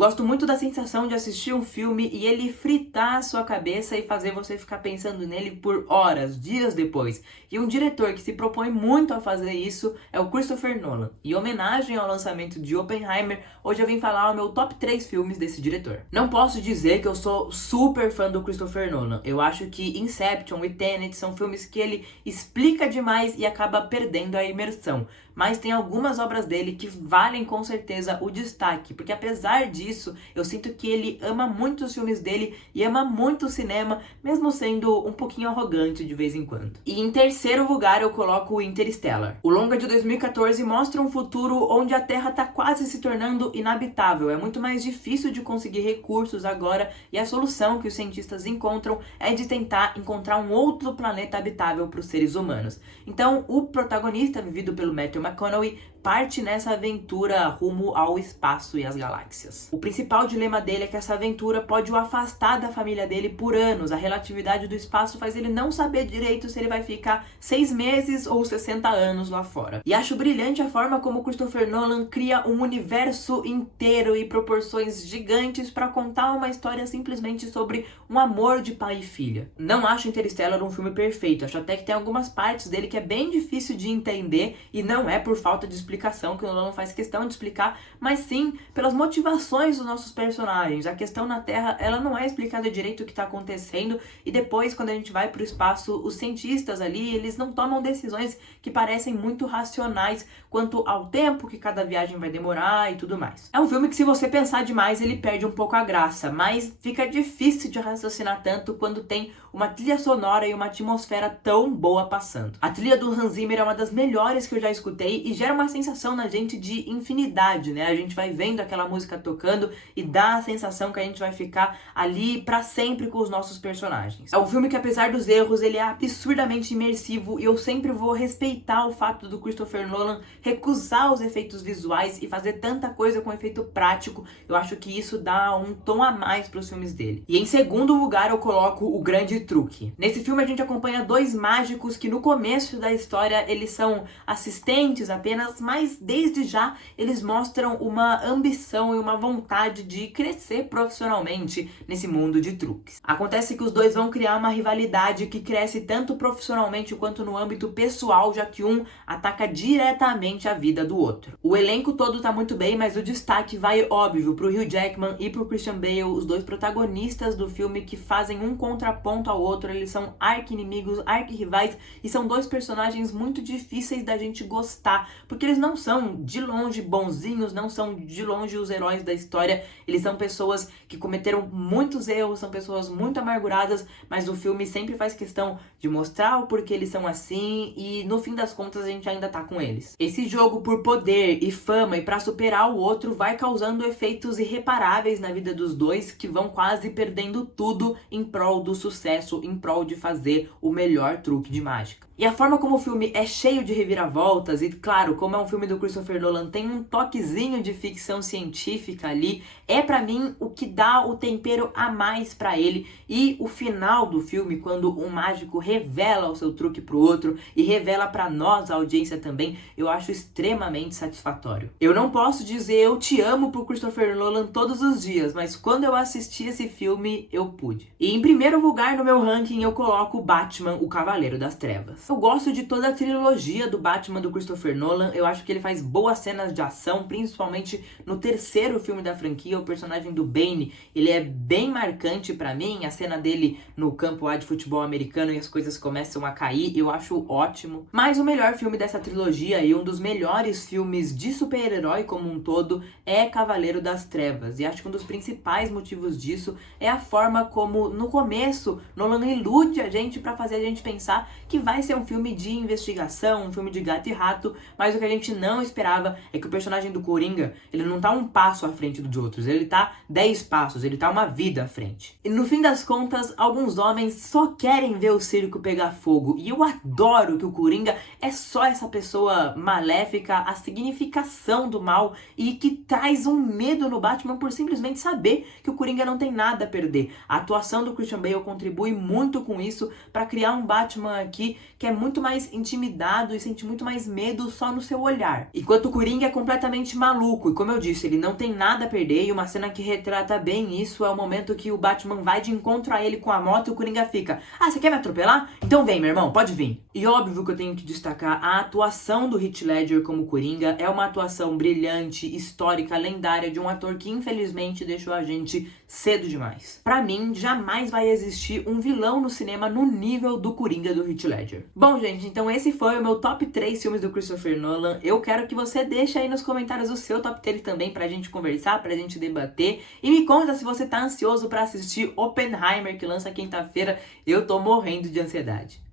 gosto muito da sensação de assistir um filme e ele fritar a sua cabeça e fazer você ficar pensando nele por horas, dias depois. E um diretor que se propõe muito a fazer isso é o Christopher Nolan. Em homenagem ao lançamento de Oppenheimer, hoje eu vim falar o meu top 3 filmes desse diretor. Não posso dizer que eu sou super fã do Christopher Nolan. Eu acho que Inception e Tenet são filmes que ele explica demais e acaba perdendo a imersão. Mas tem algumas obras dele que valem com certeza o destaque, porque apesar disso, eu sinto que ele ama muito os filmes dele e ama muito o cinema, mesmo sendo um pouquinho arrogante de vez em quando. E em terceiro lugar eu coloco o Interstellar. O longa de 2014 mostra um futuro onde a Terra está quase se tornando inabitável. É muito mais difícil de conseguir recursos agora e a solução que os cientistas encontram é de tentar encontrar um outro planeta habitável para os seres humanos. Então, o protagonista, vivido pelo Matthew McConaughey, parte nessa aventura rumo ao espaço e às galáxias. O principal dilema dele é que essa aventura pode o afastar da família dele por anos. A relatividade do espaço faz ele não saber direito se ele vai ficar 6 meses ou 60 anos lá fora. E acho brilhante a forma como Christopher Nolan cria um universo inteiro e proporções gigantes para contar uma história simplesmente sobre um amor de pai e filha. Não acho Interstellar um filme perfeito, acho até que tem algumas partes dele que é bem difícil de entender e não é por falta de explicação que o Nolan faz questão de explicar, mas sim pelas motivações dos nossos personagens. A questão na Terra, ela não é explicada direito o que está acontecendo e depois, quando a gente vai para o espaço, os cientistas ali, eles não tomam decisões que parecem muito racionais quanto ao tempo que cada viagem vai demorar e tudo mais. É um filme que, se você pensar demais, ele perde um pouco a graça, mas fica difícil de raciocinar tanto quando tem uma trilha sonora e uma atmosfera tão boa passando. A trilha do Hans Zimmer é uma das melhores que eu já escutei e gera uma sensação na gente de infinidade, né? A gente vai vendo aquela música tocando e dá a sensação que a gente vai ficar ali pra sempre com os nossos personagens. É um filme que, apesar dos erros, ele é absurdamente imersivo e eu sempre vou respeitar o fato do Christopher Nolan recusar os efeitos visuais e fazer tanta coisa com efeito prático. Eu acho que isso dá um tom a mais pros filmes dele. E em segundo lugar eu coloco O Grande Truque. Nesse filme a gente acompanha dois mágicos que no começo da história eles são assistentes apenas, mas desde já eles mostram uma ambição e uma vontade de crescer profissionalmente nesse mundo de truques. Acontece que os dois vão criar uma rivalidade que cresce tanto profissionalmente quanto no âmbito pessoal, já que um ataca diretamente a vida do outro. O elenco todo tá muito bem, mas o destaque vai, óbvio, pro Hugh Jackman e pro Christian Bale, os dois protagonistas do filme que fazem um contraponto ao outro. Eles são arqui-inimigos, arqui-rivais e são dois personagens muito difíceis da gente gostar, porque eles não são de longe bonzinhos, não são de longe os heróis da história. Eles são pessoas que cometeram muitos erros, são pessoas muito amarguradas, mas o filme sempre faz questão de mostrar o porquê eles são assim e no fim das contas a gente ainda tá com eles. Esse jogo por poder e fama e pra superar o outro vai causando efeitos irreparáveis na vida dos dois, que vão quase perdendo tudo em prol do sucesso, em prol de fazer o melhor truque de mágica. E a forma como o filme é cheio de reviravoltas, e claro, como é um filme do Christopher Nolan, tem um toquezinho de ficção científica ali, é pra mim o que dá o tempero a mais pra ele. E o final do filme, quando um mágico revela o seu truque pro outro e revela pra nós, a audiência também, eu acho extremamente satisfatório. Eu não posso dizer eu te amo pro Christopher Nolan todos os dias, mas quando eu assisti esse filme, eu pude. E em primeiro lugar no meu ranking eu coloco Batman, o Cavaleiro das Trevas. Eu gosto de toda a trilogia do Batman do Christopher Nolan. Eu acho que ele faz boas cenas de ação, principalmente no terceiro filme da franquia. O personagem do Bane, ele é bem marcante pra mim. A cena dele no campo lá de futebol americano e as coisas começam a cair, eu acho ótimo. Mas o melhor filme dessa trilogia e um dos melhores filmes de super-herói como um todo é Cavaleiro das Trevas. E acho que um dos principais motivos disso é a forma como no começo Nolan ilude a gente pra fazer a gente pensar que vai ser um filme de investigação, um filme de gato e rato, mas o que a gente não esperava é que o personagem do Coringa, ele não tá um passo à frente dos outros, ele tá 10 passos, ele tá uma vida à frente. E no fim das contas, alguns homens só querem ver o circo pegar fogo, e eu adoro que o Coringa é só essa pessoa maléfica, a significação do mal, e que traz um medo no Batman por simplesmente saber que o Coringa não tem nada a perder. A atuação do Christian Bale contribui muito com isso, pra criar um Batman aqui que é é muito mais intimidado e sente muito mais medo só no seu olhar. Enquanto o Coringa é completamente maluco, e como eu disse, ele não tem nada a perder, e uma cena que retrata bem isso é o momento que o Batman vai de encontro a ele com a moto e o Coringa fica: ah, você quer me atropelar? Então vem, meu irmão, pode vir. E óbvio que eu tenho que destacar a atuação do Heath Ledger como Coringa. É uma atuação brilhante, histórica, lendária, de um ator que infelizmente deixou a gente cedo demais. Pra mim, jamais vai existir um vilão no cinema no nível do Coringa do Heath Ledger. Bom, gente, então esse foi o meu top 3 filmes do Christopher Nolan. Eu quero que você deixe aí nos comentários o seu top 3 também pra gente conversar, pra gente debater. E me conta se você tá ansioso pra assistir Oppenheimer, que lança quinta-feira. Eu tô morrendo de ansiedade.